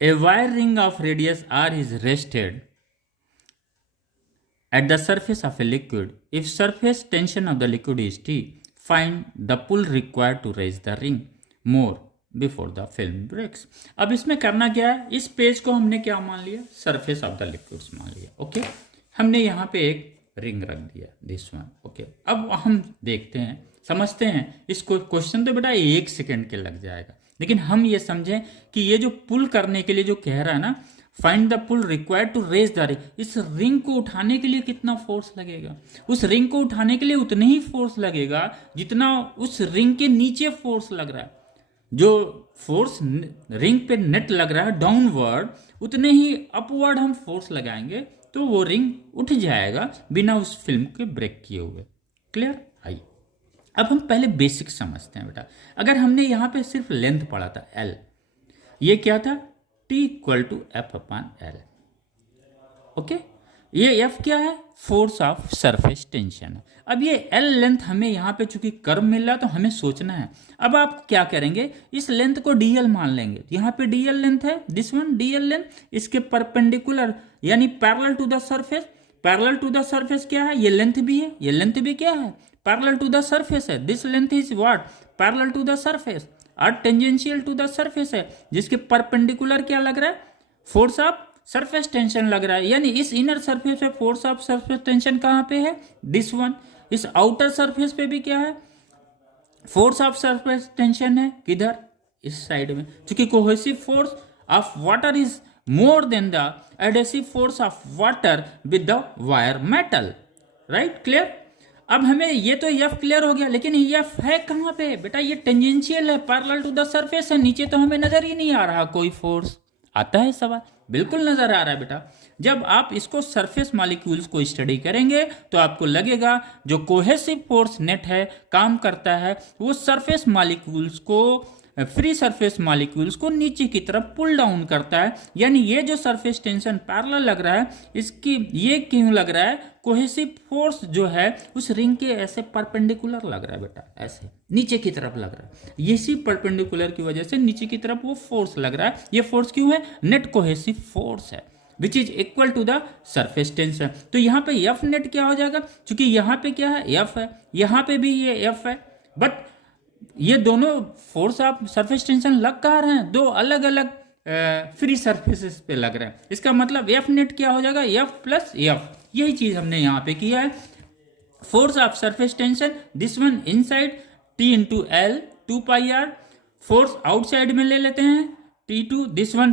A wire ring of radius r is rested at the surface of a liquid. If surface tension of the liquid is T, find the pull required to raise the ring more before the film breaks. अब इसमें करना क्या है, इस page को हमने क्या मान लिया, सरफेस ऑफ द लिक्विड्स मान लिया. ओके, हमने यहाँ पे एक रिंग रख दिया, दिस वन. ओके, अब हम देखते हैं, समझते हैं इसको. क्वेश्चन तो बेटा 1 सेकेंड के लग जाएगा, लेकिन हम ये समझें कि ये जो पुल करने के लिए जो कह रहा है ना, find the pull required to raise the ring, इस रिंग को उठाने के लिए कितना फोर्स लगेगा. उस रिंग को उठाने के लिए उतने ही फोर्स लगेगा जितना उस रिंग के नीचे फोर्स लग रहा है. जो फोर्स रिंग पे नेट लग रहा है डाउनवर्ड, उतने ही अपवर्ड हम फोर्स लगाएंगे तो वो रिंग उठ जाएगा बिना उस फिल्म के ब्रेक किए हुए. क्लियर. आइए अब हम पहले बेसिक समझते हैं बेटा. अगर हमने यहाँ पे सिर्फ लेंथ पढ़ा था L, ये क्या था, T equal to F upon L. Okay, ये F क्या है, फोर्स ऑफ सरफेस टेंशन है. अब ये L लेंथ हमें यहाँ पे चूंकि कर्व मिल रहा है तो हमें सोचना है. अब आप क्या करेंगे, इस लेंथ को DL मान लेंगे. यहाँ पे DL लेंथ है, दिस वन DL लेंथ, इसके परपेंडिकुलर यानी parallel to the surface. Parallel to the surface क्या है, ये लेंथ भी है, ये लेंथ भी क्या है, पैरेलल टू द सरफेस है. This length is what, parallel to the surface. और टेंजेंशियल टू द सरफेस है, जिसके परपेंडिकुलर क्या लग रहा है, फोर्स ऑफ सरफेस टेंशन लग रहा है. यानी इस इनर सरफेस पे फोर्स ऑफ सरफेस टेंशन कहाँ पे है, दिस वन. इस आउटर सरफेस पे भी क्या है, फोर्स ऑफ सरफेस टेंशन है, किधर, इस साइड में. क्योंकि cohesive force of water is more than the adhesive force of water with the wire metal. Right, clear. अब हमें ये तो F क्लियर हो गया, लेकिन F है कहाँ पे बेटा, ये टेंजेंशियल है, पैरेलल टू द सरफेस है. नीचे तो हमें नजर ही नहीं आ रहा कोई फोर्स. आता है सवाल, बिल्कुल नजर आ रहा है बेटा. जब आप इसको सरफेस मॉलिक्यूल्स को स्टडी करेंगे तो आपको लगेगा जो कोहेसिव फोर्स नेट है, काम करता है, वो सरफेस मॉलिक्यूल्स को, फ्री सरफेस मॉलिक्यूल्स को नीचे की तरफ पुल डाउन करता है. यानी ये जो सरफेस टेंशन पैरेलल लग रहा है, इसकी ये क्यों लग रहा है, कोहेसिव फोर्स जो है उस रिंग के ऐसे परपेंडिकुलर लग रहा है बेटा, ऐसे नीचे की तरफ लग रहा है. इसी परपेंडिकुलर की वजह से नीचे की तरफ वो फोर्स लग रहा है. ये फोर्स क्यों है, नेट कोहेसिव फोर्स है, which is equal to the surface tension. तो यहाँ पे F नेट क्या हो जाएगा, क्योंकि यहाँ पे क्या है, F है, यहाँ पे भी ये F है, बट ये दोनों फोर्स ऑफ सरफेस टेंशन लग कहाँ रहे हैं, दो अलग अलग फ्री सरफेसेस पे लग रहे हैं. इसका मतलब F नेट क्या हो जाएगा, F प्लस F. यही चीज हमने यहाँ पे किया है. Force of surface tension, this one inside T into L 2 pi R. Force outside में ले लेते हैं T2, दिस वन